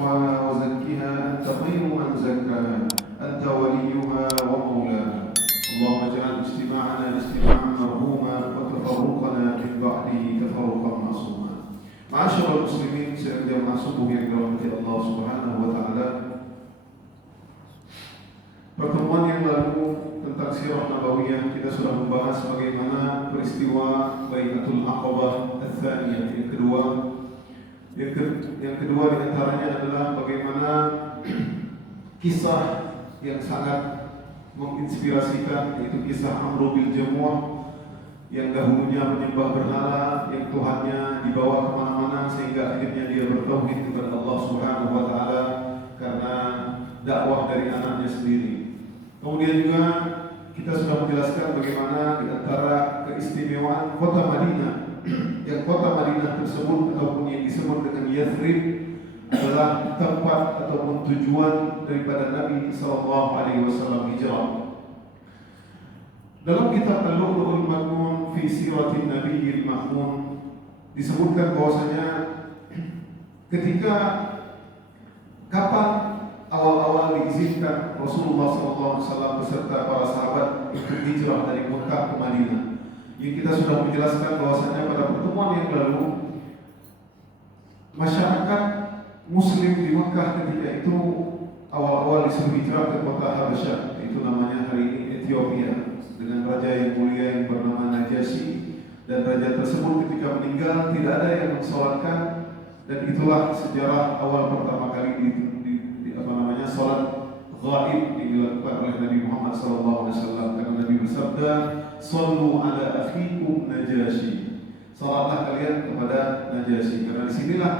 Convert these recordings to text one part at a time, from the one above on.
تقواها وزكها أنت خير من زكاها أنت وليها ومولاها. اللهم اجعل اجتماعنا اجتماعا مرحوما وتفرقنا من بعده تفرقا معصوما. Ma'asyiral muslimin sidang jamaah subuh yang dirahmati Allah Subhanahu wa taala. Pertemuan yang lalu tentang sirah nabawiyah kita sudah membahas bagaimana peristiwa Bai'atul Aqabah Ats-Tsaniyah yang kedua. Yang kedua di antaranya adalah bagaimana kisah yang sangat menginspirasikan, yaitu kisah Amr bin Jamuh yang dahulunya menyembah berhala, yang Tuhannya dibawa kemana-mana sehingga akhirnya dia bertauhid kepada Allah Subhanahu wa taala karena dakwah dari anaknya sendiri. Kemudian juga kita sudah menjelaskan bagaimana di antara keistimewaan kota Madinah, yang kota Madinah tersebut ataupun yang disebut dengan Yathrib adalah tempat ataupun tujuan daripada Nabi sallallahu alaihi wasallam hijrah. Dalam kitab Al-Lu'lu'ul Maknun fi Siratin Nabiyil Ma'mun disebutkan bahwasanya ketika kapan awal-awal diizinkan Rasulullah SAW beserta para sahabat ikut hijrah dari Mekah ke Madinah. Yang kita sudah menjelaskan bahwasanya pada pertemuan yang lalu masyarakat Muslim di Mekah ketika itu awal-awal disuruh hijrah ke kota Habasyah, itu namanya hari ini Ethiopia, dengan raja yang mulia yang bernama Najasyi, dan raja tersebut ketika meninggal tidak ada yang mensolatkan, dan itulah sejarah awal pertama kali salat ghaib yang dilakukan oleh Nabi Muhammad SAW, karena Nabi bersabda, "Shallu ala akhikum Najasyi." Salatlah kalian kepada Najasyi, karena disinilah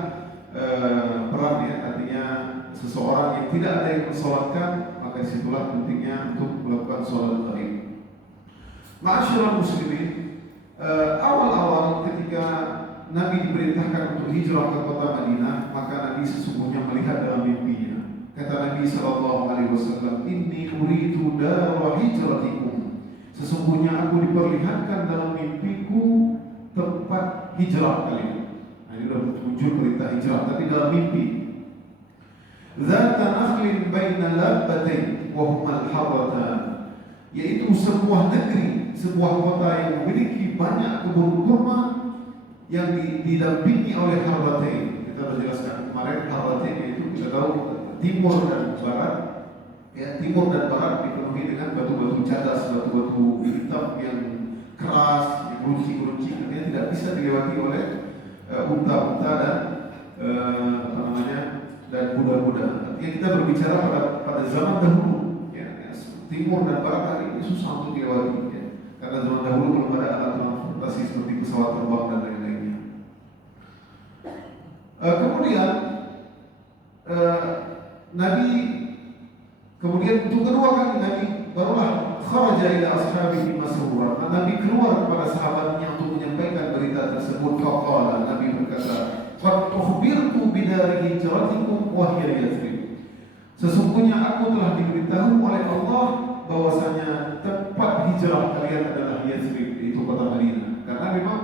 perannya, artinya seseorang yang tidak ada yang mensolatkan, maka disitulah pentingnya untuk melakukan salat ghaib. Ma'asyiral muslimin, awal-awal ketika Nabi diperintahkan untuk hijrah ke kota Madinah, maka Nabi sesungguhnya melihat dalam mimpinya. Kata Nabi sallallahu alaihi wasallam, "Inni uridu dara hijratikum." Sesungguhnya aku diperlihatkan dalam mimpiku tempat hijrah kalian. Nah, ini sudah muncul perintah hijrah, tapi dalam mimpi. Zata nakhlin baina labbatain wa huma al-harratan. Yaitu sebuah negeri, sebuah kota yang memiliki banyak kebun kurma yang didampingi oleh harratain. Kita sudah jelaskan kemarin, harratain yaitu kita tahu timur dan barat, ya, timur dan barat dipenuhi dengan batu-batu cadas, batu-batu hitam yang keras, yang runci-runci, artinya tidak bisa dilewati oleh unta-unta dan dan kuda-kuda. Artinya kita berbicara pada zaman dahulu, ya, timur dan barat hari ini susah untuk dilewati, ya, karena zaman dahulu belum ada alat transportasi seperti pesawat terbang dan lain-lainnya. Kemudian Nabi kemudian untuk kedua kali Nabi barulah kharaja ila ashabihi masrura. Nabi keluar kepada sahabatnya untuk menyampaikan berita tersebut. Faqala, Nabi berkata, "Qad ukhbirtu bidari hijratikum wa hiya Yathrib." Sesungguhnya aku telah diberitahu oleh Allah bahwasanya tempat hijrah kalian adalah Yathrib, yaitu kota Madinah. Karena memang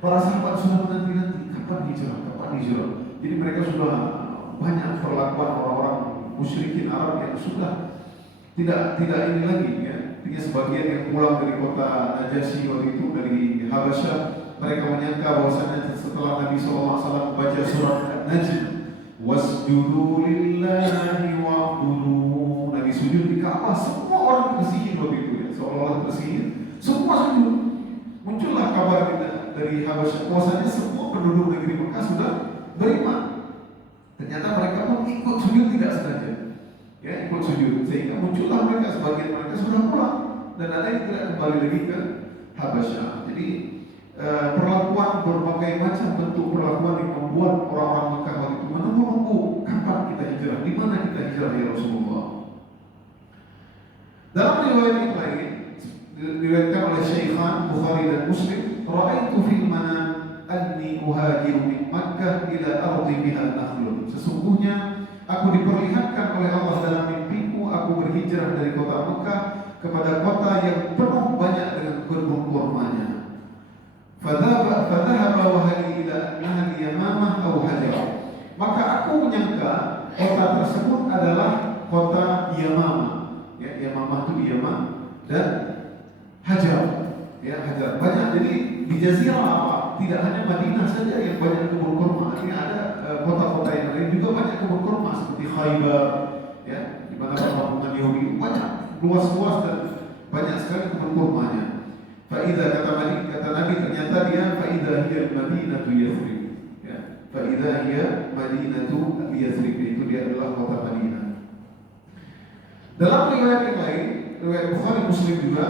para sahabat sudah menanti-nanti kapan hijrah. Jadi mereka sudah banyak perlakuan orang-orang musyrikin Arab yang sudah tidak ini lagi, ya. Artinya sebagian yang pulang dari kota Najasyi waktu itu dari Habasyah, mereka menyangka bahwasanya setelah Nabi SAW membaca surat An-Najm, wasjudu lillahi wa'budu, Nabi sujud di Ka'bah, semua orang tersihir begitu, ya, seolah-olah tersihir, semua sujud. Muncullah kabar dari Habasyah bahwasanya semua penduduk negeri Mekah sudah beriman. Ternyata mereka pun ikut sujud tidak sengaja, ya, ikut sujud, sehingga muncullah mereka, sebagian mereka sudah pulang dan ada yang tidak kembali lagi ke Habasyah. Jadi perlakuan, berbagai macam bentuk perlakuan yang membuat orang-orang Mekah waktu itu menunggu kapan kita hijrah, di mana kita hijrah ya Rasulullah. Dalam riwayat yang lain diriwayatkan oleh Syaikhan Bukhari dan Muslim, "Ra'aitu fil manam anni uhajiru min Makkah ila ardi biha nakhlun." Sesungguhnya aku diperlihatkan oleh Allah dalam mimpiku, aku berhijrah dari kota Mekah kepada kota yang penuh banyak dengan kebun kurmanya. Fadhahaba wa hali ila annaha Yamamah aw Hajar. Maka aku menyangka kota tersebut adalah kota Yamamah. Ya, Yamamah itu Yaman dan Hajar. Ya, Hajar. Banyak, jadi di Jazirah apa? Tidak hanya Madinah saja yang banyak kebun kurma. Ini ada kota-kota yang lain juga banyak kebun kurma seperti Khaybar, ya, di mana perkampungan Yahudi banyak, luas-luas dan banyak sekali kebun kurmanya. Faidah kata Nabi ternyata dia faidah hiya Madinatu Yathrib. Ya, faidah hiya Madinatu Yathrib, itu dia adalah kota Madinah. Dalam riwayat yang lain, riwayat Bukhari Muslim juga,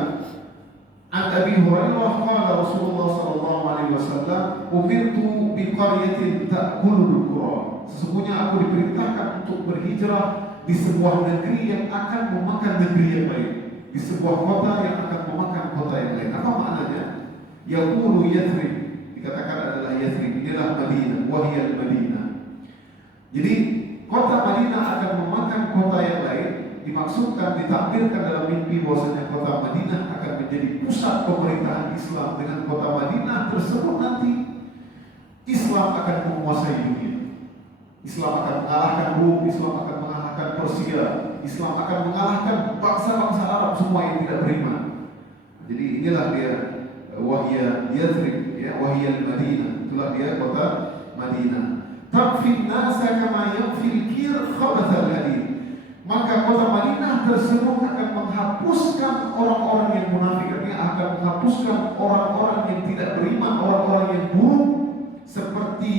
An Abi Hurairah qala Rasulullah sallallahu alaihi wasallam, "Umirtu bi qaryatin ta'kulul qura." Sesungguhnya aku diperintahkan untuk berhijrah di sebuah negeri yang akan memakan negeri yang lain, di sebuah kota yang akan memakan kota yang lain. Apa maknanya? Yaqulu Yathrib, dikatakan adalah Yathrib, inilah Madinah, wahiyal Madinah. Jadi kota Madinah akan memakan kota yang lain. Dimaksudkan, ditakdirkan dalam mimpi bahwasanya kota Madinah akan menjadi pusat pemerintahan Islam. Dengan kota Madinah tersebut nanti Islam akan menguasai dunia. Islam akan mengalahkan Rum, Islam akan mengalahkan Persia, Islam akan mengalahkan bangsa-bangsa Arab semua yang tidak beriman. Jadi inilah dia wahya Yathrib, ya, wahya Madinah. Itulah dia kota Madinah. Takfin nasa kama yakfil kir khabathal hadid. Maka kota Madinah tersebut akan menghapuskan orang-orang yang munafik, artinya akan menghapuskan orang-orang yang tidak beriman, orang-orang yang buruk, seperti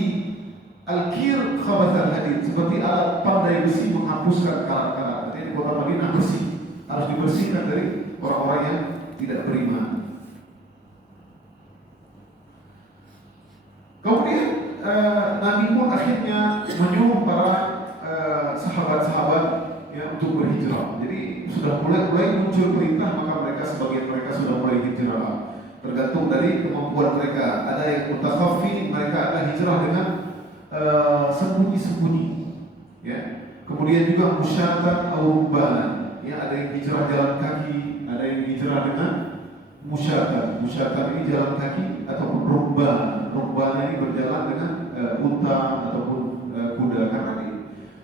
al-kir khabathal hadid, seperti alat pandai besi menghapuskan karat-karat. Artinya kota Madinah bersih, harus dibersihkan dari orang-orang yang tidak beriman. Kemudian Nabi pun akhirnya menyuruh para sahabat-sahabat untuk berhijrah. Jadi sudah mulai muncul perintah, maka sebagian mereka sudah mulai hijrah. Tergantung dari kemampuan mereka. Ada yang mutakhaffi, mereka ada hijrah dengan sembunyi-sembunyi. Ya. Kemudian juga musyatan atau rubbanan. Ya, ada yang hijrah jalan kaki, ada yang hijrah dengan musyatan. Musyatan ini jalan kaki ataupun rubban. Rubban ini berjalan dengan unta ataupun kuda. Karena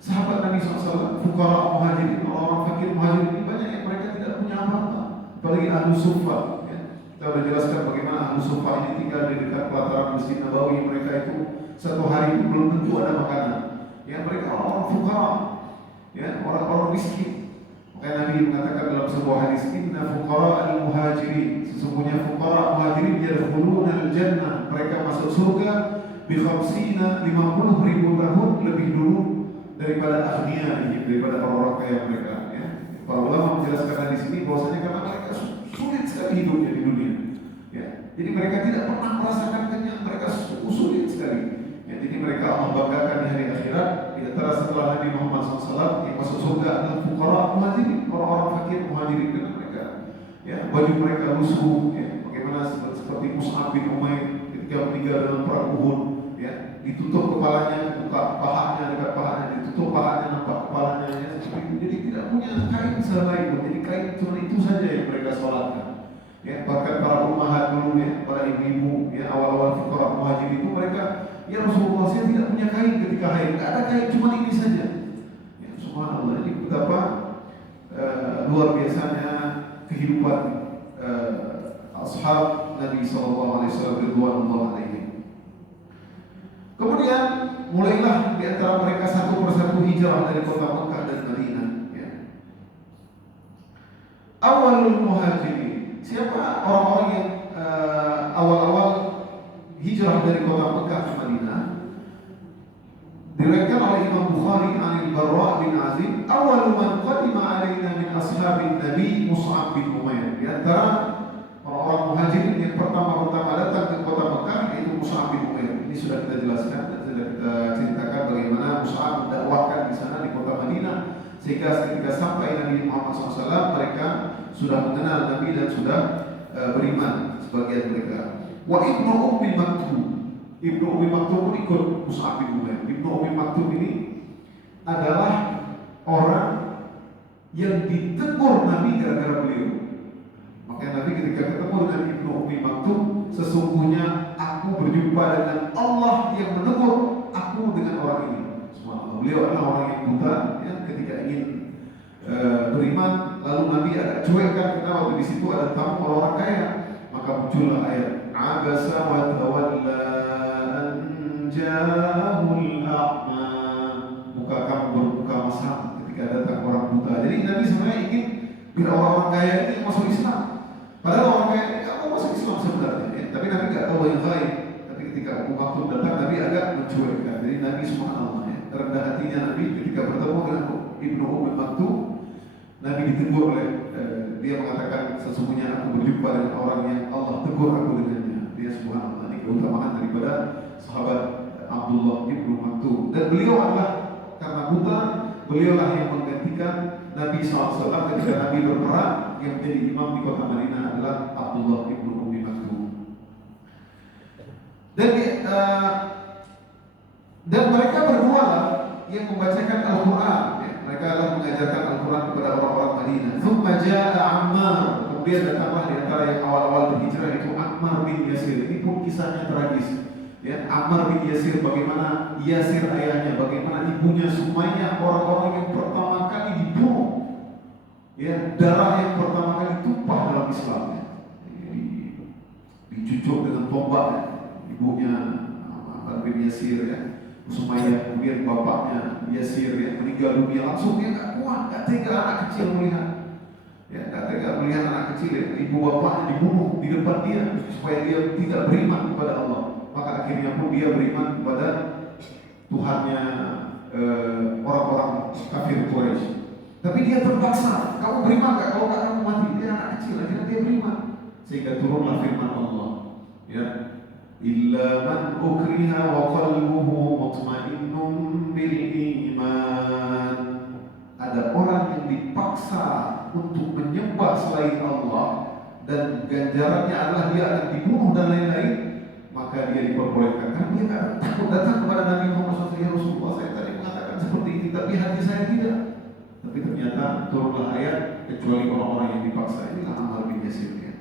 sahabat Nabi SAW, fuqara muhajirin, orang-orang fakir muhajirin ini banyak yang mereka tidak punya apa-apa. Apalagi ahlu suffah, ya. Kita sudah jelaskan bagaimana ahlu suffah ini tinggal di dekat pelataran Masjid Nabawi. Mereka itu satu hari itu belum tentu ada makanan. Ya, mereka orang-orang fuqara, ya, orang-orang miskin. Makanya Nabi mengatakan dalam sebuah hadis, inna fuqara al-muhajirin, sesungguhnya fuqara muhajirin yadkhuluna al-jannah, mereka masuk surga bi 50 ribu tahun lebih dulu daripada aghnia ini, daripada orang-orang kaya mereka. Ya. Para ulama menjelaskan di sini bahwasanya karena mereka sulit sekali hidupnya di dunia. Ya. Jadi mereka tidak pernah merasakan kenyang, mereka sulit sekali. Ya. Jadi mereka Allah banggakan di hari akhirat. Di antara setelah Nabi Muhammad SAW yang masuk surga adalah fuqara muhajirin, orang-orang fakir muhajirin, karena mereka, ya, baju mereka lusuh, ya. Bagaimana seperti Mus'ab bin Umair ketika meninggal dalam perang Uhud. Ya, ditutup kepalanya, buka pahanya, dekat pahanya, ditutup pahanya, nampak kepalanya, ya, seperti itu. Jadi tidak punya kain selain itu. Jadi kain cuma itu saja yang mereka sholatkan. Ya, bahkan para ummahat dulu, ya, para ibu-ibu, ya, awal-awal fuqara muhajirin itu mereka, ya Rasulullah, saya tidak punya kain ketika haid, tidak ada kain, cuma ini saja. Ya, subhanallah. Jadi betapa luar biasanya kehidupan ashab Nabi SAW radhiyallahu anhu. Kemudian mulailah di antara mereka satu persatu hijrah dari kota Mekah dan Madinah. Ya. Awalul muhajirin, siapa orang-orang yang awal-awal hijrah dari kota Mekah ke Madinah? Diriwayatkan oleh Imam Bukhari an Barra bin Azib, awal man qadima alaina min ashabin Nabi Mus'ab bin Umair. Di antara orang-orang muhajirin yang pertama-tama datang ke kota Mekah yaitu Mus'ab bin Umair. Ini sudah kita jelaskan, sudah kita ceritakan bagaimana Mus'ab mendakwahkan di sana di kota Madinah, sehingga ketika sampai Nabi Muhammad SAW mereka sudah mengenal Nabi dan sudah beriman sebagian mereka. Wa Ibnu Ummi Maktum, Ibnu Ummi Maktum pun ikut Mus'ab bin Umair. Ibnu Ummi Maktum ini adalah orang yang ditegur Nabi gara-gara beliau. Makanya Nabi ketika ketemu dengan Ibnu Ummi Maktum, sesungguhnya aku berjumpa dengan Allah yang menegur aku dengan orang ini. Subhanallah. Beliau adalah orang yang buta, ya, ketika ingin beriman, lalu Nabi agak cuek kan, karena waktu di situ ada tamu orang kaya, maka muncullah ayat abasa wa tawalla an ja'ahul a'ma, muka kamu bermuka masam ketika datang orang buta. Jadi Nabi sebenarnya ingin biar orang kaya ini masuk Islam, padahal orang kaya ini nggak mau masuk Islam sebenarnya, ya. Tapi Nabi nggak tahu yang lain. Tapi ketika Ummu Maktum datang, Nabi agak mencuekkan. Jadi Nabi subhanallah, ya, rendah hatinya Nabi ketika bertemu dengan Ibnu Ummu Maktum. Nabi ditegur oleh dia mengatakan, sesungguhnya aku berjumpa dengan orang yang Allah tegur aku dengannya. Dia subhanallah, ini keutamaan daripada sahabat Abdullah ibnu Maktum. Dan beliau adalah, karena buta, beliaulah yang menggantikan Nabi SAW ketika Nabi berperang. Yang menjadi imam di kota Madinah adalah Abdullah ibnu Ummi Maktum. Dan mereka berdua yang membacakan Al-Quran, ya. Mereka adalah mengajarkan Al-Quran kepada orang-orang Madinah. Thumma ja'a Ammar, kemudian datanglah di antara yang awal-awal berhijrah itu Ammar bin Yasir. Ini pun kisahnya tragis, ya. Ammar bin Yasir, bagaimana Yasir ayahnya, bagaimana ibunya Sumayyah, orang-orang yang pertama kali dibunuh, ya, darah yang pertama kali tumpah dalam Islam, ya. Dicucuk dengan tombak, ya. Ibunya Ammar bin Yasir, ya, Sumayyah, kemudian bapaknya Yasir, ya, meninggal dunia langsung. Dia nggak kuat, nggak tega anak kecil melihat, ya, nggak tega melihat anak kecil, ya, ibu bapaknya dibunuh di depan dia supaya dia tidak beriman kepada Allah. Maka akhirnya pun dia beriman kepada Tuhannya orang-orang kafir Quraisy. Tapi dia terpaksa, kamu beriman nggak? Kalau nggak kamu mati. Dia anak kecil, akhirnya dia beriman. Sehingga turunlah firman Allah, ya, illa man ukriha wa qalbuhu mutmainnun bil iman. Ada orang yang dipaksa untuk menyembah selain Allah dan ganjarannya adalah dia akan dibunuh dan lain-lain, maka dia diperbolehkan. Karena dia nggak takut datang kepada Nabi Muhammad SAW. Ya Rasulullah, saya tadi mengatakan seperti ini, tapi hati saya tidak. Tapi ternyata turunlah ayat, kecuali orang-orang yang dipaksa. Inilah Ammar bin Yasir, ya.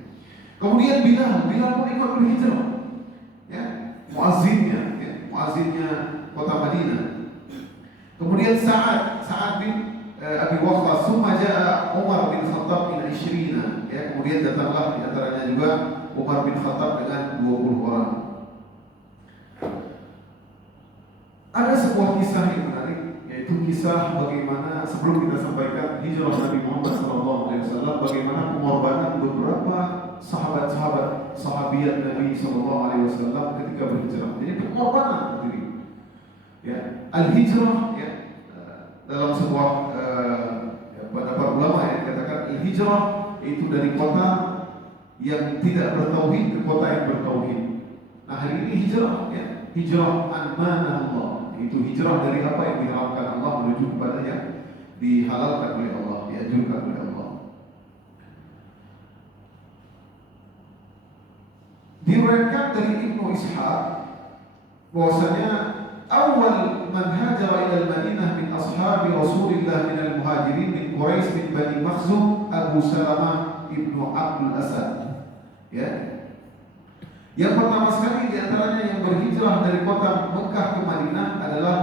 Kemudian Bilal pun ikut berhijrah, ya, muazzinnya, ya, muazzinnya kota Madinah. Kemudian Sa'ad bin Abi Waqqas, summa ja'a Umar bin Khattab min 20, ya, kemudian datanglah di antaranya juga Umar bin Khattab dengan 20 orang. Ada sebuah kisah yang menarik, yaitu kisah bagaimana sebelum kita sampaikan hijrah Nabi Muhammad SAW, bagaimana pengorbanan beberapa sahabiat Nabi SAW ketika berhijrah. Jadi pengorbanan sendiri, ya. Al-hijrah, ya, dalam sebuah pendapat ulama yang dikatakan al-hijrah itu dari kota yang tidak bertauhid ke kota yang bertauhid. Nah, hari ini hijrah, ya, hijrah an-manallah, itu hijrah dari apa yang diharamkan Allah menuju kepada yang dihalalkan oleh Allah, dianjurkan oleh Allah. Diriwayatkan dari Ibnu Ishaq bahwasanya awal man hajara ila al-Madinah min ashabi Rasulillah min al-muhajirin min Quraisy min Bani Makhzum Abu Salamah ibnu Abdul Asad, ya. Yang pertama sekali di antaranya yang berhijrah dari kota Mekah ke Madinah adalah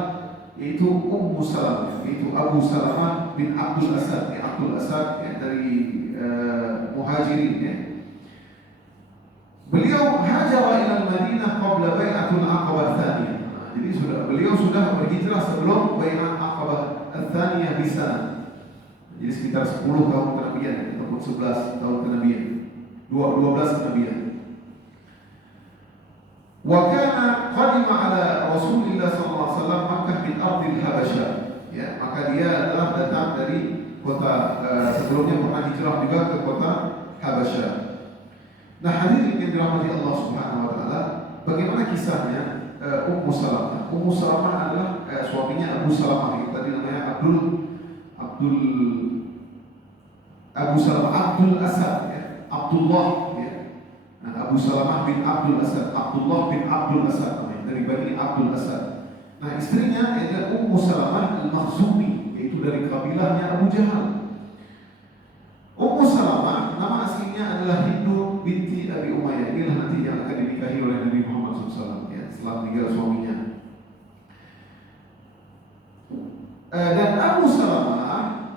yaitu Ummu Salamah, yaitu Abu Salamah bin Abdul Asad, ya, Abdul Asad, ya, dari muhajirin, ya. Beliau hajara ila al-Madinah qabla bai'atul Aqabah Tsaniyah. Jadi beliau sudah berhijrah sebelum bai'at Aqabah Tsaniyah bisa. Jadi sekitar 10 tahun kenabian ataupun 11 tahun kenabian. 12 kenabian. Wa kana qadima ala Rasulillah sallallahu alaihi wasallam Makkah min ardil Habasyah. Ya, maka dia adalah datang dari kota sebelumnya pernah hijrah juga ke kota Habasyah. Nah, hadirin yang dirahmati Allah Subhanahu wa taala, bagaimana kisahnya Ummu Salamah? Ummu Salamah adalah suaminya Abu Salamah, yang tadi namanya Abu Salamah Abdul Asad, ya, Abdullah, ya. Nah, Abu Salamah bin Abdul Asad, Abdullah bin Abdul Asad, dari Bani Abdul Asad. Nah, istrinya adalah Ummu Salamah al-Makhzumi, yaitu dari kabilahnya Abu Jahal. Ummu Salamah nama aslinya adalah Hindu binti Abi Umayyah. Inilah nanti yang akan dinikahi oleh Nabi Muhammad SAW, ya, setelah meninggal suaminya. dan Abu Salamah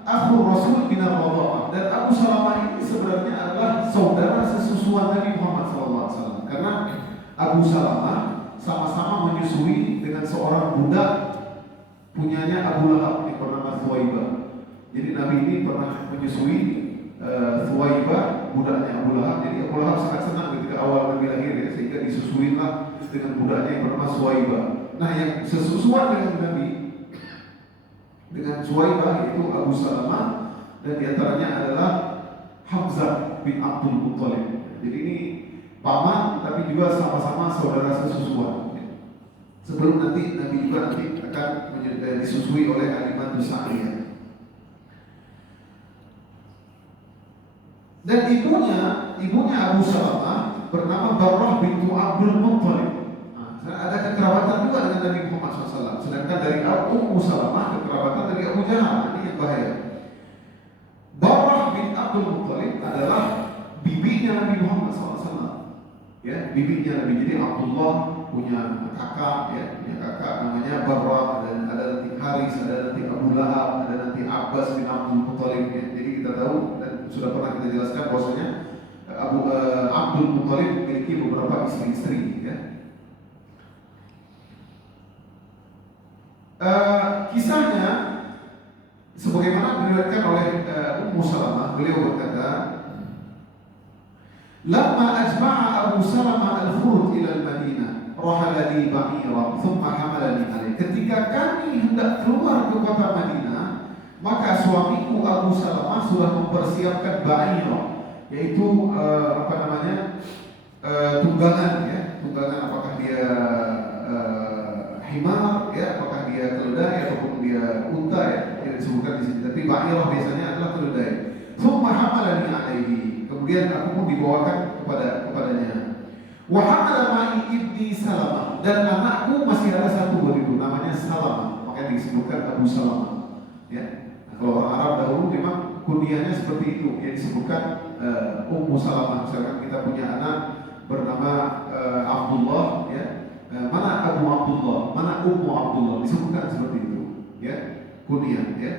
akhul Rasul bin Radha'ah, dan Abu Salamah ini sebenarnya adalah saudara sesusuan Nabi Muhammad SAW, karena Abu Salamah sama-sama menyusui dengan seorang budak punyanya Abu Lahab yang bernama Thuwaibah. Jadi Nabi ini pernah menyusui Thuwaibah, budaknya Abu Lahab. Jadi Abu Lahab sangat senang ketika awal Nabi lahir ya, sehingga disusuilah dengan budaknya yang bernama Thuwaibah. Nah, yang sesusuan dengan Nabi dengan Thuwaibah itu Abu Salamah, dan diantaranya adalah Hamzah bin Abdul Muttalib. Jadi ini paman tapi juga sama-sama saudara sesusuan. Sebelum nanti Nabi juga akan disusui oleh Halimah Sa'diyah. Dan ibunya Abu Salamah bernama Barrah bintu Abdul Muttalib. Ada kekerabatan juga dengan Nabi Muhammad SAW. Sedangkan dari Ummu Salamah kekerabatan dari Abu Jahal. Ini yang bahaya. Barrah bin Abdul Muttalib adalah bibinya Nabi Muhammad SAW. Ya, bibinya Nabi. Jadi Abdullah punya kakak, ya, punya kakak namanya Barrah. Ada nanti Haris, ada nanti Abu Lahab, ada nanti Abbas bin Abdul Muttalib. Ya. Jadi kita tahu dan sudah pernah kita jelaskan bahwasanya Abdul Muttalib memiliki beberapa istri-istri. Ya. Kisahnya sebagaimana diriwayatkan oleh Ummu Salamah, beliau berkata, "Lamma ajma'a Abu Salamah al-khuruj ila al-Madinah, rahala li ba'ira, thumma hamalani alaih." Ketika kami hendak keluar ke kota Madinah, maka suamiku Abu Salamah sudah mempersiapkan ba'ira, yaitu tunggangan, ya, tunggangan, apakah dia himar, ya, apakah dia keledai ataupun dia unta, ya, yang disebutkan di sini. Tapi ba'irah biasanya adalah keledai. Thumma hamalani alaihi. Kemudian aku pun dibawakan kepadanya. Wa hamala ma'i ibni Salamah, dan anakku masih ada satu begitu, namanya Salamah, makanya disebutkan Abu Salamah. Ya. Nah, kalau orang Arab dahulu memang kunyahnya seperti itu, yang disebutkan Ummu Salamah. Misalkan kita punya anak bernama Abdullah, ya. Mana Abu Abdullah, mana Ummu Abdullah, disebutkan seperti itu, ya, kunyah, ya.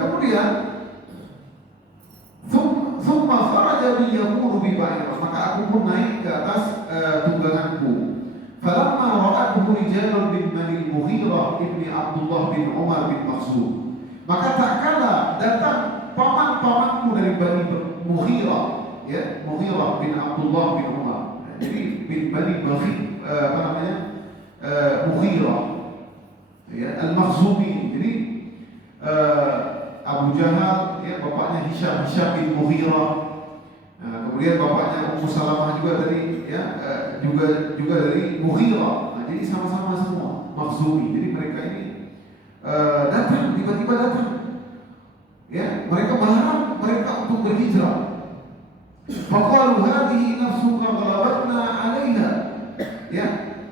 Kemudian thumma kharaja bi yaqulu bi ba'irah, maka aku pun naik ke atas tungganganku. Falamma ra'atuhu rijalun bin Bani Mughirah ibni Abdullah bin Umar bin Makhzum, maka tak kala datang paman-pamanku dari Bani Mughirah, ya, Mughirah bin Abdullah bin Umar. Jadi bin Bani Mughirah, ya, Al-Makhzumi. Jadi Abu Jahal, ya, bapaknya Hisham bin Mughirah. Kemudian bapaknya Ummu Salamah juga tadi, ya, juga dari Mughirah. Nah, jadi sama-sama semua Makhzumi. Jadi mereka ini datang, tiba-tiba datang. Ya, mereka berharap mereka untuk berhijrah. Faqalu hadhihi nafsuka ghalabatna 'alaiha. Ya,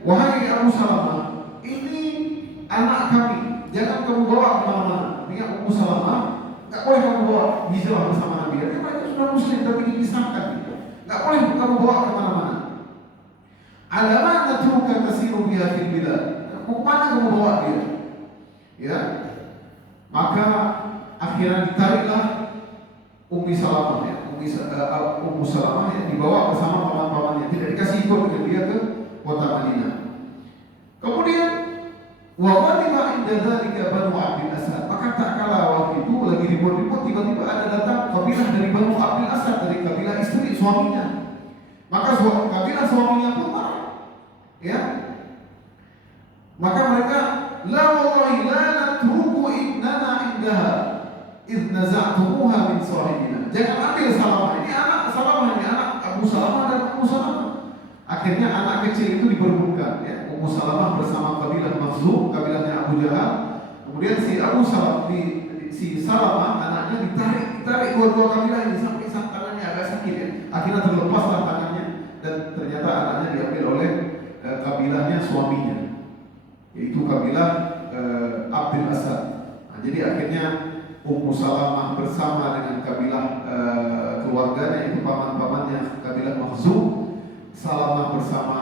wahai Abu Salamah, ini anak kami, jangan kamu bawa kemana-mana. Ini Ummu Salamah, nggak boleh kamu bawa hijrah bersama Nabi. Karena mereka sudah Muslim tapi dipisahkan. Nggak boleh kamu bawa kemana-mana. Alama natruka tasiru biha fil bilad. Kemana kamu bawa dia? Ya, maka akhirnya ditariklah Ummu Salamah, ya, Ummu Salamah, ya, dibawa bersama paman-pamannya, tidak dikasih ikut dengan dia ke kota Madinah. Kemudian wa walima inda dzalika Banu Abdul Asad, maka tak kala waktu itu lagi ribut-ribut, tiba-tiba ada datang kabilah dari Banu Abdul Asad, dari kabilah istri suaminya. Maka kabilah suaminya pun marah, ya. Maka mereka, la wallahi la natruku ibnana indaha idh naza'tumuha min sahibina. Jangan ambil Salamah, ini anak Salamah, ini anak Abu Salamah dan Ummu Salamah. Akhirnya anak kecil itu diperbutkan, ya. Ummu Salamah bersama kabilah Makhzum, kabilahnya Abu Jahal. Kemudian si Abu Salamah, si Salamah anaknya ditarik dua-dua kabilah ini sampai tangannya agak sakit, ya. Akhirnya terlepaslah tangannya dan ternyata anaknya diambil oleh kabilahnya suaminya, yaitu kabilah Abdul Asad. Nah, jadi akhirnya Ummu Salamah bersama dengan kabilah keluarganya, itu paman-pamannya kabilah Makhzum, Salamah bersama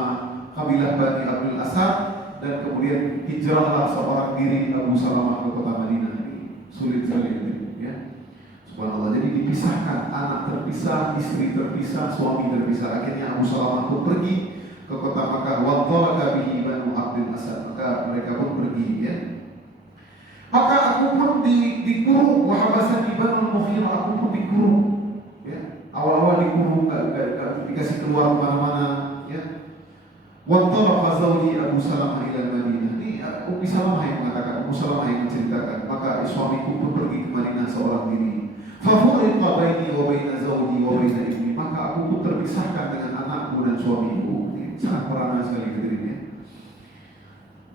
kabilah Bani Abdul Asad dan kemudian hijrahlah seorang diri Abu Salamah ke kota Madinah. Ini sulit sekali ya. Subhanallah, jadi dipisahkan, anak terpisah, istri terpisah, suami terpisah. Akhirnya Abu Salamah pun pergi ke kota Makkah. Wa talaqa bihi Banu Abdul Asad, maka mereka pun pergi ya. Maka aku pun dikurung, wa habasani Banu Mughirah, aku pun dikurung ya. Awal-awal dikurung, enggak dikasih keluar kemana-mana ya. Wa talaqa zawji Abu Salamah ila Madinah. Ini Ummu Salamah yang mengatakan, Ummu Salamah yang menceritakan, maka suamiku pun pergi ke Madinah seorang diri. Fafuriqa baini wa baina zawji wa baina ibni, maka aku pun terpisahkan dengan anakku dan suamiku. Ini sangat merana sekali ketirnya.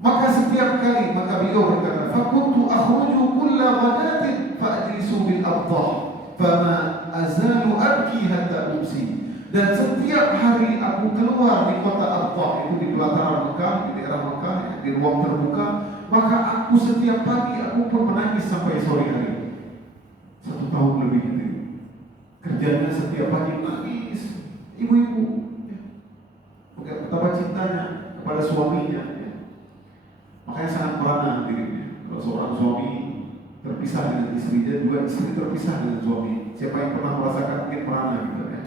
Maka setiap kali, maka beliau berkata, fakuntu akhruju kulla ghadatin fa'jlisu bil abdah fama azalu abki hatta umsi. Dan setiap hari aku keluar di kota Abdah, itu di pelataran Mekah, di daerah Mekah, di ruang terbuka, maka aku setiap pagi aku pun menangis sampai sore hari. 1 tahun lebih gitu. Kerjanya setiap pagi menangis, ibu-ibu ya. Betapa cintanya kepada suaminya ya. Makanya sangat merana dirinya. Kalau seorang suami terpisah dengan istrinya, juga istri terpisah dengan suami. Siapa yang pernah merasakan mungkin merana gitu ya.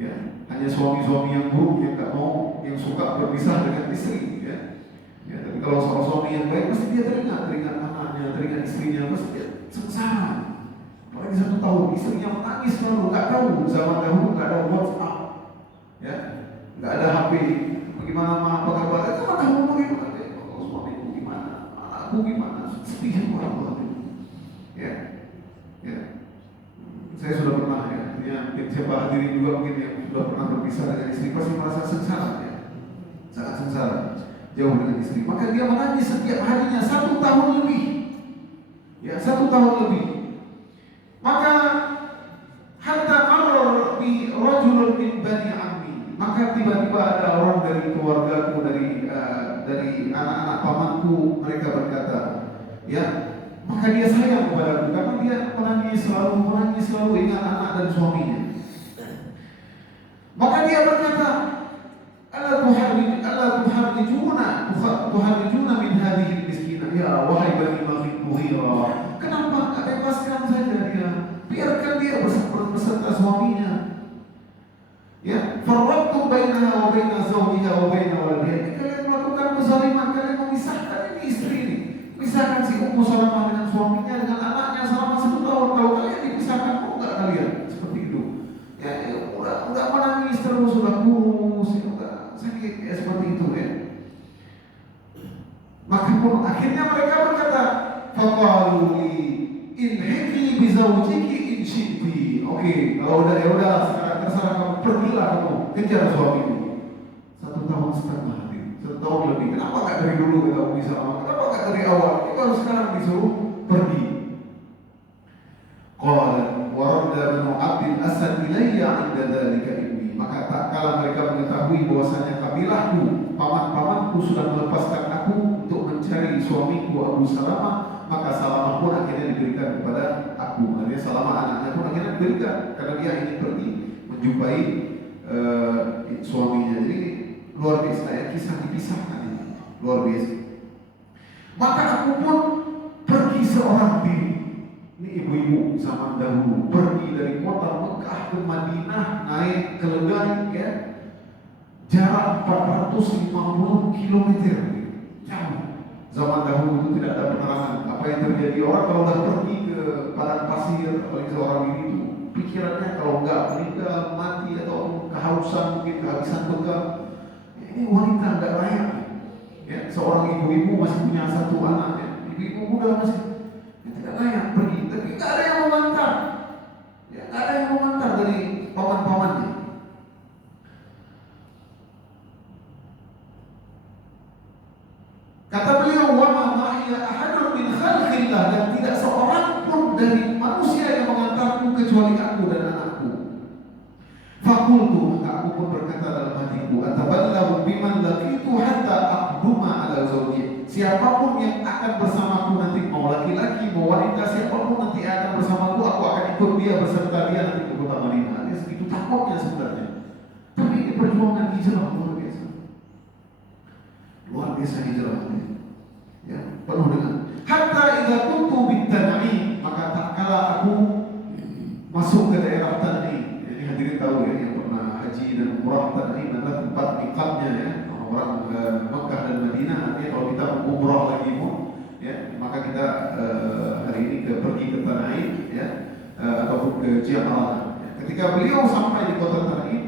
Ya, hanya suami-suami yang buruk yang tak mau, yang suka berpisah dengan istri ya. Ya, tapi kalau seorang suami yang baik pasti dia teringat anaknya, teringat istrinya, pasti dia sengsara. Apalagi 1 tahun, istrinya menangis selalu, nggak tahu zaman dahulu nggak ada WhatsApp, ya, nggak ada HP, bagaimana apa kabar? Itu nggak tahu bagaimana. Kalau suamiku gimana, anakku gimana, sedih orang ya, ya. Saya sudah pernah ya, mungkin siapa hadirin juga mungkin yang sudah pernah berpisah dengan istri pasti merasa sengsara ya, sangat sengsara jauh dengan istri. Maka dia menangis setiap harinya 1 tahun lebih, ya 1 tahun lebih. Maka hatta marra bi rajulun min bani ammi, maka tiba-tiba ada orang dari keluargaku, dari anak-anak pamanku, mereka berkata, ya, maka dia sayang kepadaku karena dia menangis selalu ingat anak dan suaminya. Maka dia berkata, ala tuharrijuna min hadhihi miskinah, ya wahai bani Mughirah, kenapa enggak bebaskan saja dia, biarkan dia beserta suaminya. Ya, farraqtu bainaha wa baina zawjiha wa baina waladiha. Kalian melakukan kezaliman, kalian memisahkan ini istri ini. Pisahkan si Ummu Salamah dengan suaminya, dengan anaknya selama 1 tahun. Kalau kalian dipisahkan, kok enggak kalian seperti itu? Ya, udah menangis terus, sudah kurus, udah sakit, ya seperti itu ya. Maka pun akhirnya mereka berkata, faqalu li inhiki bi zawjiki in syi'ti. Oke, kalau udah ya udah, sekarang terserah kamu, pergilah kamu kejar suamimu. 1 tahun setengah, 1 tahun lebih. Kenapa enggak dari dulu kita bisa? Kenapa enggak dari awal? Ini baru sekarang disuruh pergi. Qala wa radda Banu Abdul Asad ilayya 'inda dzalika ibni. Maka tak kala mereka mengetahui bahwasanya kabilahku, paman-pamanku sudah melepaskan aku untuk mencari suamiku Abu Salamah, maka Salamah pun akhirnya diberikan kepada aku. Artinya Salamah anaknya pun akhirnya diberikan karena dia ingin pergi menjumpai suaminya. Jadi luar biasa ya, kisah dipisahkan ini, luar biasa. Maka aku pun pergi seorang diri. Ini ibu-ibu zaman dahulu pergi dari kota Mekah ke Madinah naik keledai ya, jarak 450 km jauh. Zaman dahulu itu tidak ada penerangan. Apa yang terjadi, orang kalau udah pergi ke padang pasir, apalagi seorang diri itu pikirannya kalau enggak meninggal, mati atau kehausan, mungkin kehabisan bekal. Ini wanita enggak layak. Ya, seorang ibu-ibu masih punya 1 anak ya. Ibu-ibu muda masih tidak layak pergi, tapi enggak ada yang mengantar. Ya, enggak ada yang mengantar dari paman-pamannya. Kata beliau, wa ma ma'iya ahadun min khalqillah, dan tidak seorang pun dari manusia yang mengantarku kecuali aku dan anakku. Fakultu, maka aku pun berkata dalam hatiku, ataballahu biman laqitu hatta aqduma ala zawji. Siapapun yang akan bersamaku nanti, mau laki-laki, mau wanita, siapapun nanti akan bersamaku, aku akan ikut dia beserta dia nanti ke kota Madinah. Dia segitu takutnya sebenarnya. Tapi ini perjuangan hijrah luar biasa. Luar desa hijrah. Ya, penuh dengan hatta idza kuntu bit-Tan'im, maka tak kala aku masuk ke daerah Tan'im. Ini hadirin tahu ya, yang pernah haji dan umrah, Tan'im adalah tempat miqatnya ya orang Makkah dan Madinah. Artinya kalau kita umrah lagi ya, maka kita hari ini pergi ke Tan'im ya, ataupun ke Jamal. Ya. Ketika beliau sampai di kota Tan'im,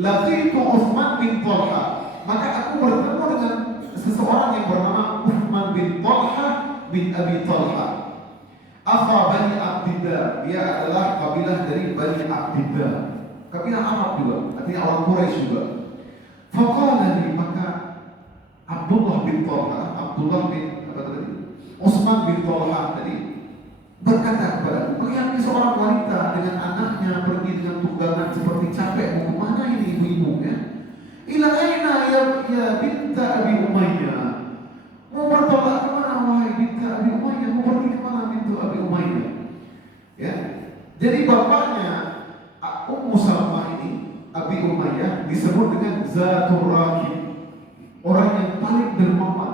laqitu Utsman bin Talha, maka aku bertemu dengan seseorang yang bernama Utsman bin Talha bin Abi Talha, akha Bani Abdillah. Dia adalah kabilah dari Bani Abdillah, kabilah Arab juga, artinya orang Quraisy juga. Faqala li, maka Abdullah bin Utsman bin Talha tadi berkata kepada, melihat seorang wanita dengan anaknya pergi dengan tunggangan seperti capek, mau kemana ini ibu-ibu ya? Ila aina ya binta Abi Umayyah, mau bertolak kemana wahai binta Abi Umayyah, mau pergi kemana bintu Abi Umayyah ya? Jadi bapaknya Ummu Salamah ini, Abi Umayyah, disebut dengan Zatur Rakib, orang yang paling dermawan.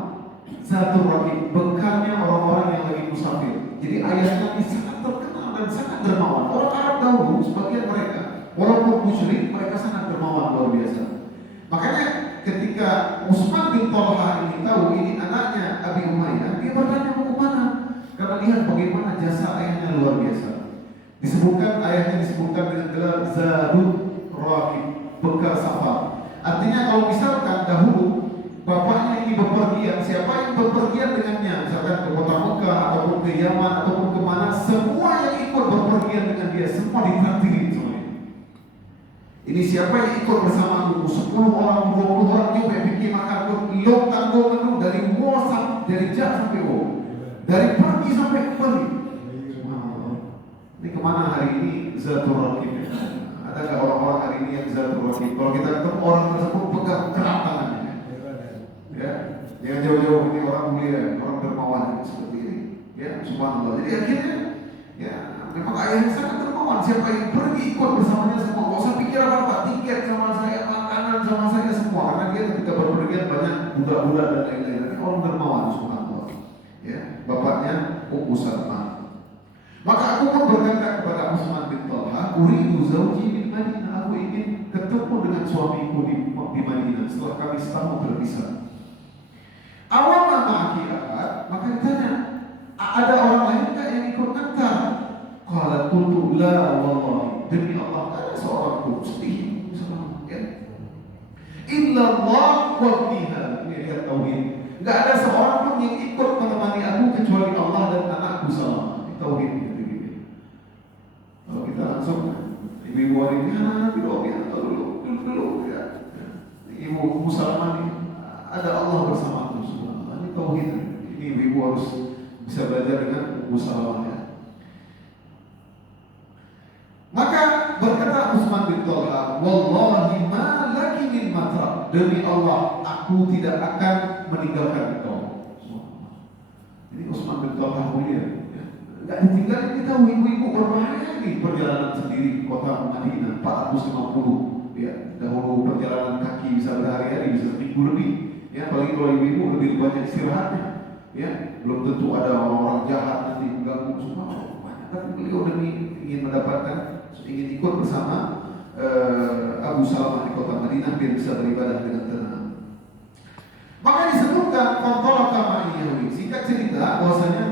Zatur Rakib, bekalnya orang-orang yang lagi musafir. Jadi ayahnya ini sangat terkenal dan sangat dermawan. Orang Arab dahulu, sebagian mereka, walaupun musyrik, mereka sangat dermawan luar biasa. Makanya ketika Utsman bin Talha ini tahu ini anaknya Abi Umayyah, dia bertanya mau kemana? Karena lihat bagaimana jasa ayahnya luar biasa. Ayahnya disebutkan dengan gelar Zatur Rakib, bekal safar. Artinya kalau misalkan dahulu bapaknya ini bepergian, siapa yang bepergian dengannya, misalkan ke kota Mekah ataupun ke Yaman ataupun kemana, semua yang ikut bepergian dengan dia, semua ditraktirin semuanya. Ini siapa yang ikut bersamaku, 10 orang, 20 orang, juga bikin makan lo tanggung menu dari Wosam, dari Jak sampai O, dari pergi sampai kembali. Ini kemana hari ini Zatur Rakib? Ada nggak orang-orang hari ini yang Zatur Rakib? Kalau kita ketemu orang tersebut pegang kerat tangannya. Ya, jangan jauh-jauh, ini orang mulia, orang dermawan seperti ini. Ya, subhanallah. Jadi akhirnya, ya, memang ayahnya sangat dermawan. Siapa yang pergi ikut bersamanya semua. Gak usah pikir apa-apa, tiket sama saya, makanan sama saya semua. Karena dia ketika berpergian banyak budak-budak dan lain-lain. Ini orang dermawan, subhanallah. Ya, bapaknya Ummu Salamah. Maka aku pun berkata kepada Utsman bin Talha, uridu zauji min Madinah, aku ingin ketemu dengan suamiku di Madinah setelah kami setahun berpisah. Awal ma'aki ahad, maka ditanya, ada orang lain enggak yang ikut antar? Qala qultu la wallahi, demi Allah ada seorang pun sedih ya. Illa Allah wa ibniha, ini lihat tauhid. Enggak ada seorang pun yang ikut menemani aku kecuali Allah dan anakku Salamah. Ini tauhid gitu. Kalau kita langsung ibu-ibu hari ini dulu ya. Ibu Salamah ini ada Allah bersama. Tauhid. Ini ibu harus bisa belajar dengan Ummu Salamah ya. Maka berkata Utsman bin Talha, wallahi ma laki min matra, demi Allah aku tidak akan meninggalkan engkau. Ini Utsman bin Talha mulia ya. Enggak ditinggalin. Kita ibu-ibu berbahaya nih perjalanan sendiri ke kota Madinah 450 ya. Dahulu perjalanan kaki bisa berhari-hari, bisa seminggu lebih. Ya, apalagi kalau ibu-ibu lebih banyak istirahatnya, ya, belum tentu ada orang-orang jahat nanti mengganggu semua. Banyak kan beliau ingin mendapatkan, ingin ikut bersama Abu Salamah di kota Madinah biar bisa beribadah dengan tenang. Maka disebutkan kontrol kama'iyahwi. Singkat cerita, bahwasanya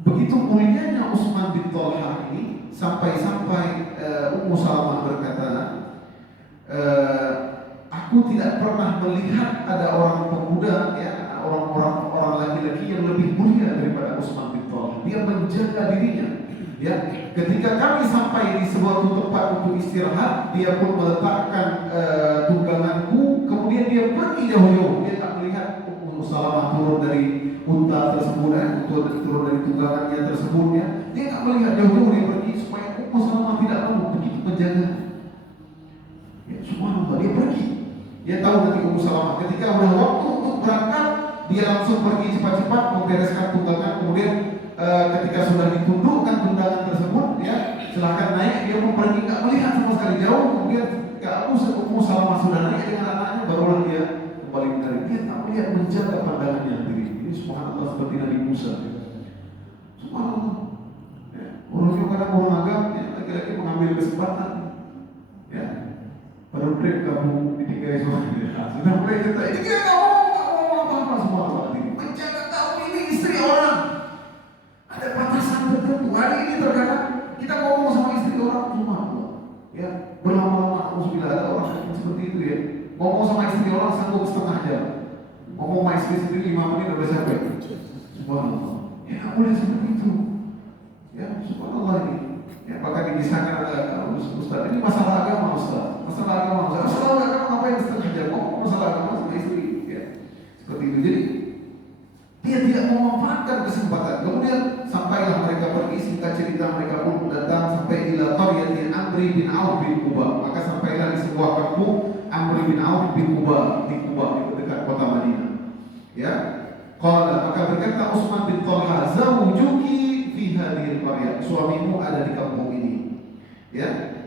begitu mulianya Utsman bin Talha ini sampai-sampai Ummu Salamah berkata, aku tidak pernah melihat ada orang pemuda ya, orang laki-laki yang lebih mulia daripada Utsman bin Talha. Dia menjaga dirinya. Ya, ketika kami sampai di sebuah tempat untuk istirahat, dia pun meletakkan tungganganku, kemudian dia pergi jauh-jauh. Dia tak melihat Ummu Salamah turun dari unta tersebut, turun dari tunggangannya tersebut ya. Dia tak melihat jauh-jauh, dia pergi supaya Ummu Salamah tidak tahu, begitu menjaga. Ya, subhanallah, dia pergi. Dia tahu nanti Ummu Salamah ketika udah waktu untuk berangkat, dia langsung pergi cepat-cepat membereskan tunggangan. Kemudian ketika sudah ditundukkan tunggangan tersebut, ya silahkan naik. Dia pun pergi, nggak melihat sama sekali jauh. Kemudian kalau Ummu Salamah sudah naik dengan anaknya, barulah dia paling menarik, dia tak melihat menjaga pandangannya sendiri. Ini subhanallah seperti Nabi Musa. Subhanallah. Ya. Orang yang kadang orang agam, ya, lagi-lagi mengambil kesempatan. Ya. Pada break kamu ditinggali suaminya. Sudah mulai cerita, ini dia nggak mau apa-apa subhanallah. Menjaga kamu ini istri orang. Ada batasan tertentu. Hari ini terkadang kita ngomong sama istri orang subhanallah. Ya, berlama-lama alhamdulillah ada orang yang seperti itu ya. Ngomong sama istri orang sanggup setengah jam. Ngomong sama istri sendiri 5 menit udah capek. Subhanallah. Ya nggak boleh seperti itu. Ya subhanallah ini. Ya bahkan dikisahkan ada Ustaz, ini masalah agama Ustaz. Masalah agama ngapain setengah jam? Ngomong masalah agama sama istri. Ya seperti itu. Jadi dia tidak memanfaatkan kesempatan. Kemudian sampailah mereka pergi, singkat cerita mereka pun datang sampai ila qaryatin Amr bin Auf bin Quba. Maka sampailah di sebuah kampung Amr bin Auf bin Quba di dekat kota Madinah. Ya. Qala, maka berkata Utsman bin Talha, zawjuki fi hadhihi al-qaryah. Suamimu ada di kampung ini. Ya.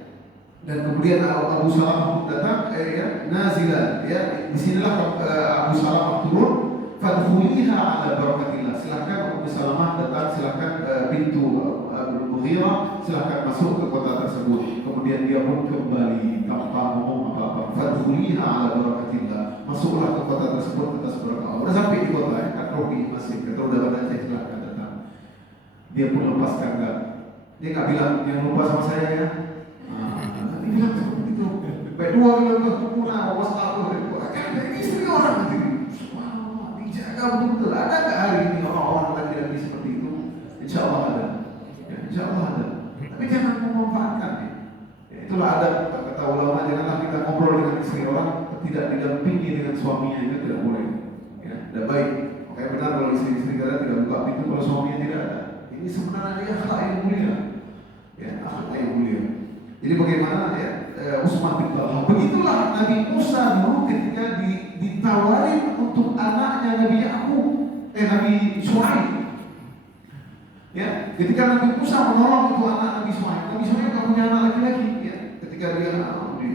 Dan kemudian Abu Salamah datang nazilan, ya. Di sinilah Abu Salamah turun. Fadkhuliha ala barakatillah. Silakan Ummu Salamah datang, silakan pintu Mughirah, silakan masuk ke kota tersebut. Kemudian dia pun kembali tanpa ngomong apa-apa. Fadkhuliha ala barakatillah. Masuklah ke kota tersebut atas berkah. Udah sampai di kota ya, kan Robi masih. Kata udah pada saya silakan datang. Dia pun lepaskan enggak. Dia nggak bilang yang lupa sama saya ya. Dia bilang seperti itu. Baik dua bilang berkumuna, awas aku. Kan dari istri orang nanti. Jaga betul. Ada nggak hari ini orang-orang laki-laki seperti itu? Insya Allah ada. Ya, insya Allah ada. Tapi jangan memanfaatkan. Ya, itulah ada kata ulama, janganlah kita ngobrol dengan istri orang tidak didampingi dengan suaminya, itu tidak boleh. Ya, tidak baik. Makanya benar kalau istri-istri kita tidak buka pintu kalau suaminya tidak ada. Ini sebenarnya akhlak yang mulia. Ya, akhlak yang mulia. Jadi bagaimana ya Utsman bin Talha? Begitulah Nabi Musa dulu ketika ditawarin untuk anaknya Nabi Yakub, Nabi Shu'aib. Ya, ketika Nabi Musa menolong itu anak Nabi Shu'aib nggak punya anak laki-laki. Ya, ketika dia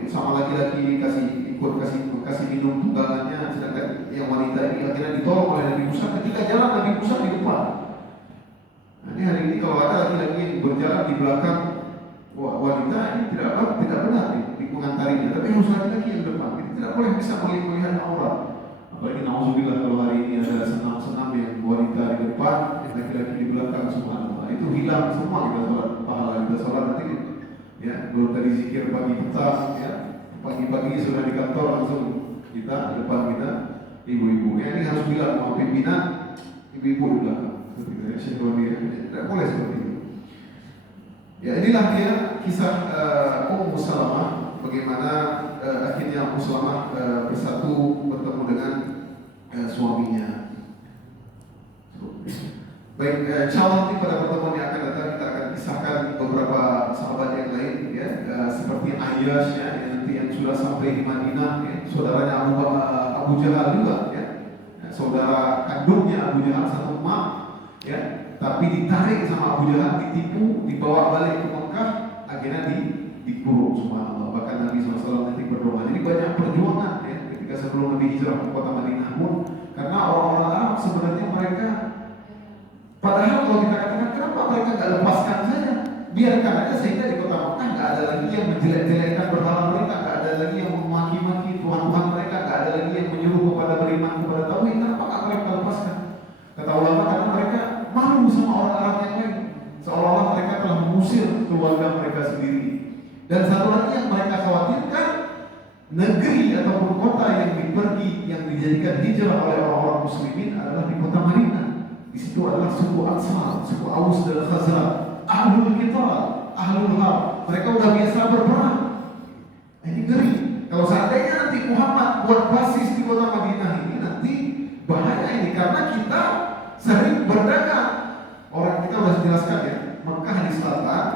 sama laki-laki kasih minum tunggangannya, sedangkan yang wanita ini akhirnya ditolong oleh Nabi Musa. Ketika jalan Nabi Musa di depan. Nah, ini hari ini kalau ada laki-laki yang berjalan di belakang wanita ini tidak benar di mengantarinya, tapi harus laki-laki yang depan. Ini tidak boleh bisa melihat aurat. Apalagi nauzubillah kalau hari ini ada senam-senam yang wanita di depan, laki-laki di belakang, subhanallah. Itu hilang semua kita sholat, pahala kita sholat nanti. Ya, belum tadi zikir pagi petang, ya, pagi-pagi sudah di kantor langsung kita depan kita ibu-ibu. Ya, ini harus bilang mau pimpinan ibu-ibu di belakang. Seperti itu ya, tidak boleh seperti itu. Ya, inilah dia kisah Ummu Salamah, bagaimana akhirnya Ummu Salamah bersatu bertemu dengan suaminya. Baik, insyaallah nanti pada pertemuan yang akan datang kita akan kisahkan beberapa sahabat yang lain ya, seperti Ayyash ya, yang sudah sampai di Madinah ya, saudaranya Abu Jahal juga ya, saudara kandungnya Abu Jahal satu emak ya. Tapi ditarik sama Abu Jahal, ditipu, dibawa balik ke Mekah, akhirnya dikurung subhanallah. Bahkan Nabi SAW nanti berdoa. Jadi banyak perjuangan ya ketika sebelum Nabi hijrah ke kota Madinah pun, karena orang-orang Arab sebenarnya mereka, padahal kalau kita katakan kenapa mereka nggak lepaskan saja, biarkan aja sehingga di kota Mekah nggak ada lagi yang menjelek-jelekkan berhala mereka, nggak ada lagi yang memaki-maki Tuhan-Tuhan mereka, nggak ada lagi yang menyuruh kepada beriman kepada tauhid. Kenapa nggak mereka lepaskan? Kata ulama karena mereka malu sama orang Arab yang lain, seolah-olah mereka telah mengusir keluarga mereka sendiri. Dan satu lagi yang mereka khawatirkan, negeri ataupun kota yang dijadikan hijrah oleh orang-orang muslimin adalah di kota Madinah. Di situ adalah suku Ansar, suku Aus dan Khazraj, Ahlul Qital, Ahlul Harb. Mereka udah biasa berperang. Ini ngeri. Kalau seandainya nanti Muhammad buat basis di kota Madinah ini, nanti bahaya ini karena kita sering berdagang. Orang kita sudah jelaskan ya, Mekah di selatan,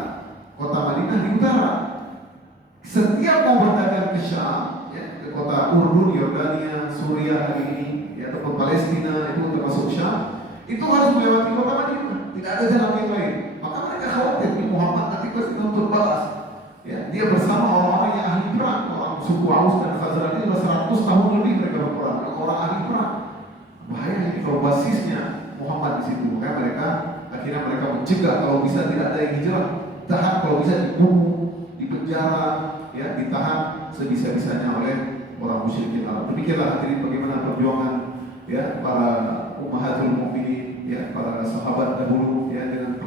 kota Madinah di utara. Setiap mau berdagang ke Syam, ya, ke kota Urdun, Yordania, Suriah hari ini, ya, ataupun Palestina itu termasuk Syam, itu harus melewati kota Madinah. Tidak ada jalan yang lain. Maka mereka khawatir ini Muhammad nanti pasti untuk balas. Ya, dia bersama orang-orang yang ahli perang, orang suku Aus dan Khazraj ini sudah 100 tahun lebih mereka berperang. orang ahli perang. Bahaya ini kalau basisnya Muhammad di situ. Makanya akhirnya mereka mencegah kalau bisa tidak ada yang hijrah, tahan kalau bisa dibunuh, dipenjara, ya, ditahan sebisa-bisanya oleh orang musyrikin Arab. Demikianlah hadirin bagaimana perjuangan ya para ummahatul mukminin, ya para sahabat dahulu, ya dengan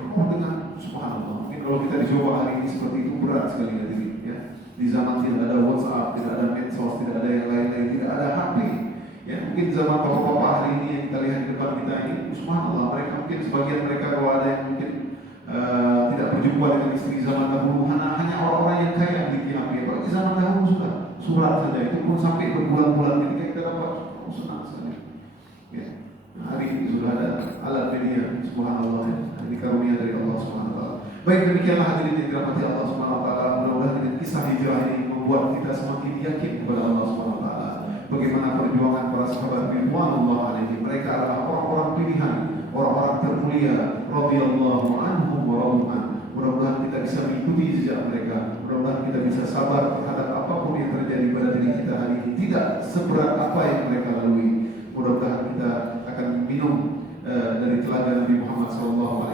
subhanallah. Mungkin kalau kita dicoba hari ini seperti itu berat sekali hadirin, ya. Di zaman tidak ada WhatsApp, tidak ada medsos, tidak ada yang lain-lain, tidak ada HP. Ya, mungkin zaman bapak-bapak hari ini yang kita lihat di depan kita ini, subhanallah, mereka mungkin sebagian mereka kalau ada yang mungkin tidak berjumpa dengan istri zaman dahulu, hanya orang-orang yang kaya yang memiliki HP. Kalau di zaman dahulu sudah surat saja itu pun sampai berbulan-bulan ketika kita dapat, senang sekali. Ya. Nah, hari ini sudah ada alat media, subhanallah, ya. Ini karunia dari Allah Subhanahu wa taala. Baik, demikianlah hadirin yang dirahmati Allah Subhanahu wa taala. Mudah-mudahan dengan kisah hijrah ini membuat kita semakin yakin kepada Allah Subhanahu wa taala. Bagaimana perjuangan para sahabat ridwanullah alaihi. Mereka adalah orang-orang pilihan, orang-orang termulia, radhiyallahu anhum wa radu an. Mudah-mudahan kita bisa mengikuti jejak mereka. Mudah-mudahan kita bisa sabar terhadap apapun yang terjadi pada diri kita hari ini. Tidak seberat apa yang mereka lalui. Mudah-mudahan kita akan minum dari telaga Nabi Muhammad SAW